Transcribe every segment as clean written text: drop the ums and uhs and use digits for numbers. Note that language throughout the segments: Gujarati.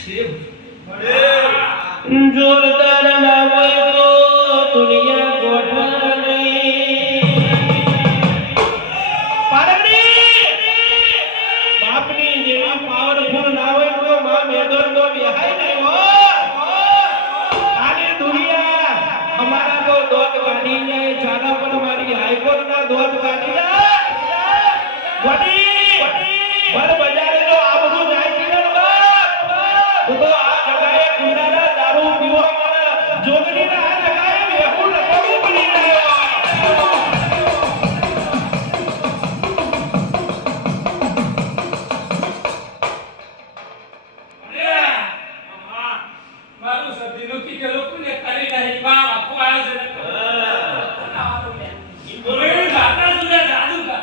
શિવ જોરદાર ના હોય તો દુનિયા ગોઠવાની બાપની જેવી પાવરફુલ ના હોય તો માં મેદોર તો બેહાય નહીં હો આની દુનિયા અમારા તો દોત કાઢી જાય ચાલા પર મારી હાઈકોર્ટ ના દોત કાઢી જાય વડી ભર બજારે તો આ બધું જાય છે ને બાપ તો આ જગાએ કુંડાના દારૂ પીવા મને જોગણીના આ જગાએ બેહું લગાવું પડી રહ્યો મારું સદીનો કે લોકોને કરી નહીં બા આપો આવ્યો છે બોલે જાતા સુધા જાદુ કા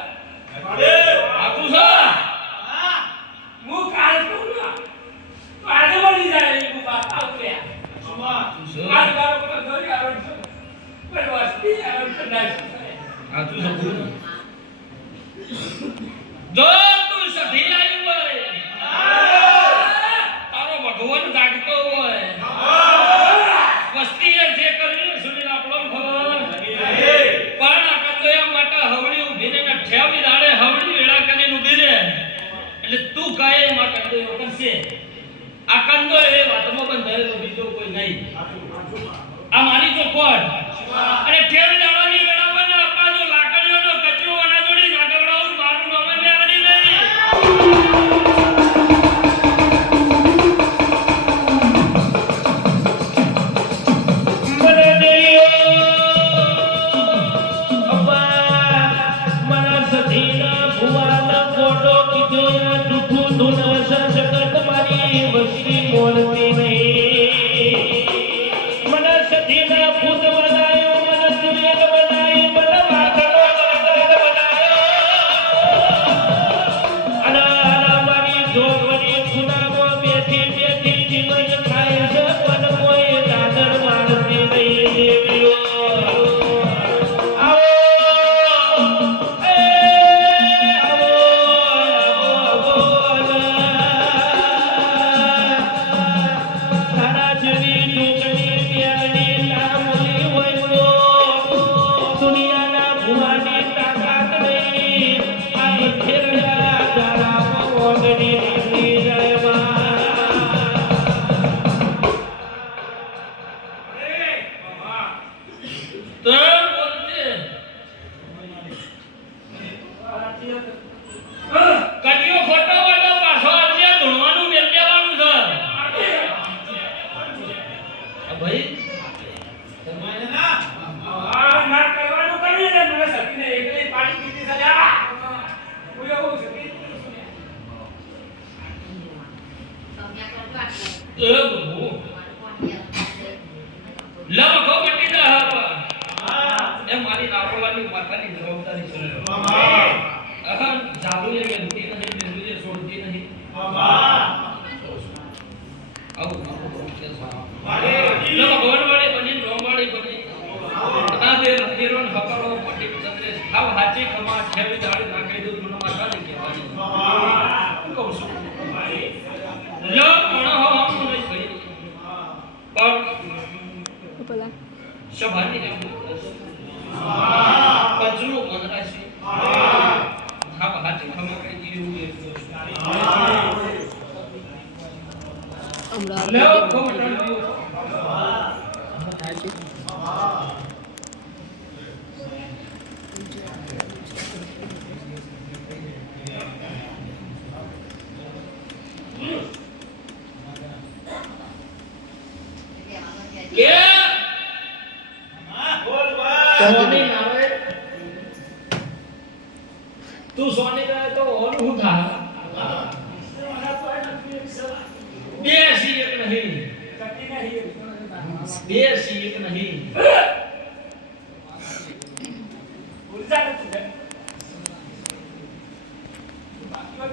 અરે આપુ સા હા મુ કાલ કોના તો આજે બની જાય મુ બાપ આવલે અમા કાલ ગારો પર ધરી આરણ છે પર વસ્તી આરણ કદાચ આ તું સબુ જો તું સધી આવી હોય તારો ભગવાન જાગતો હોય વસ્તી એ જે કર્યું સુનિલ આપણો ખબર પણ આ તો એમ માટે હવળી ઊભી ને ઠેવી દાડે હવળી વેળા કરીને ઊભી રહે એટલે તું કાય એ માટે તો કરશે આ કંદો એ વાતમાં બંધાયેલો બીજો કોઈ નહીં આ મારી તો કોણ અને ઠેવી દાડાની વેળા પર આપા જો લાકડીઓનો કચરો અનાજોડી નાગવડાવું મારું નામે મેળવી નહીં તું સોની કરે તો ઓર ઉઠા બેસી એક નહીં બેસી એક નહીં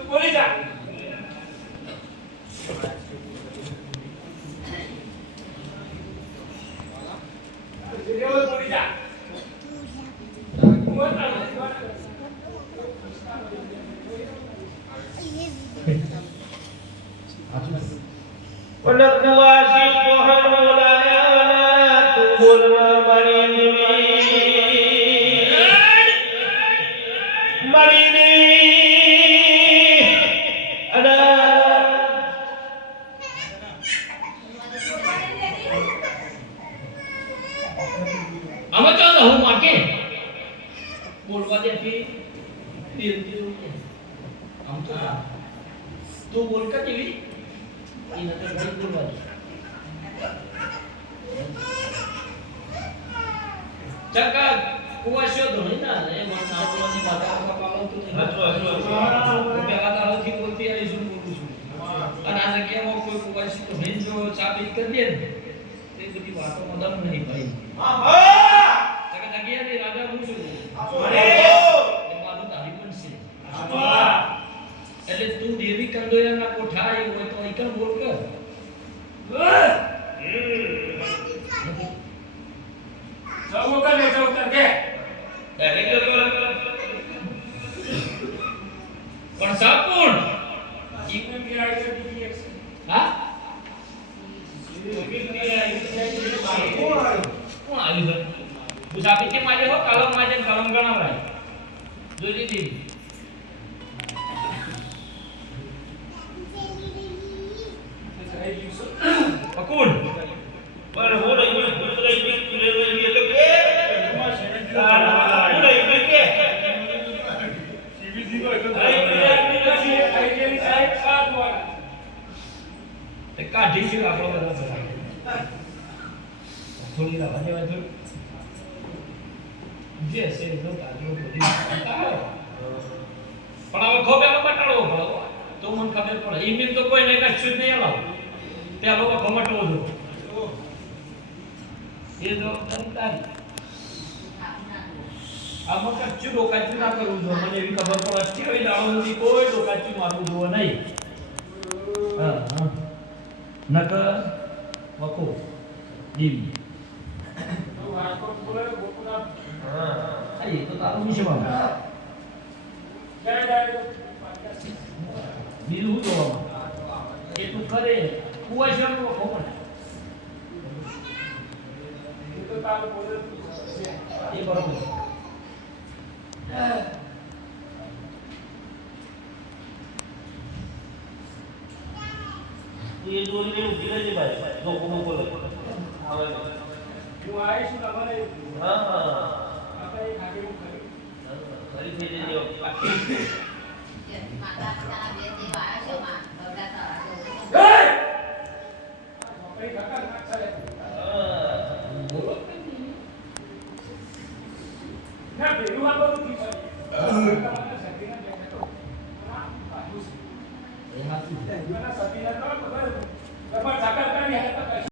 બોલી જા પણ કુવાસી કોહન બોલાયા તું બોલવા મારી દેવી મારી દેવી આમાં ચાલ હું માકે બોલવા દે કે તીર તીર આમ તો તું બોલ કે કેવી ઈ નતર ભાઈ બોલવા દે ચકા કુવાસ્યો ધોઈ ના લે મન સાંભળવાની માતા કા પાલો તું પેલા તારોથી બોલતી આવી શું બોલું છું અને આ જગ્યામાં કોઈ કુવાસ્યો તો ભેન જો સાબિત કરી દે ને તે બધી વાતો મદદ નહીં ભાઈ ચકા જગ્યાની રાજા હું છું એ મારું તારી પણ છે એટલે તું દેવી કંદોયાના કોઠા આવ્યો હોય તો એકલ બોલ કર પણ સાપૂર્ણ હા કોણ આવ્યું છે મુસાફી કે માજે હો કલમ માજે કલમ ગણાવરાય જોજી દી પકુડ પણ હું નહીં બોલ રહી તું લે રહી એટલે કે હું નહીં કે સીબીસી કો તે કાઢી છે આપણો બધા થોડી રાહ દેવા જો જે છે જો કાઢો બધી પણ હવે ખોબેલો બટાડવો પડે તો મને ખબર પડે ઈમીન તો કોઈ નહીં કશું જ નહીં આવો ત્યાં લોકો ખમટવો જો એ જો તારી આમાં કચ્ચું ડોકાચું ના કરવું જો મને એવી ખબર પડે કે હવે દાડો સુધી કોઈ ડોકાચું મારવું જોવો નહીં હા હા નકર વખો દીવી આઈ તો તારું વિશે વાત બીજું શું જોવામાં એ તું કરે કુવાશરનો વખો પણ એ બરોબર તું એ દોરીને ઉભી રહેજે ભાઈ લોકો બોલે આવે હું આવીશ ને તમારે હા હા આપણે ખાલી હું કરી ખરી થઈ જજે માતા પિતાના બે દેવ આવ્યા છે માં બગડા તારા આપણે કાકા ના ચાલે બોલો ના પેલું આ બધું ઠીક છે તમારે સતીના બેઠા તો આ બાજુ એ હાથું સતીના તો તમારે સાકર કરી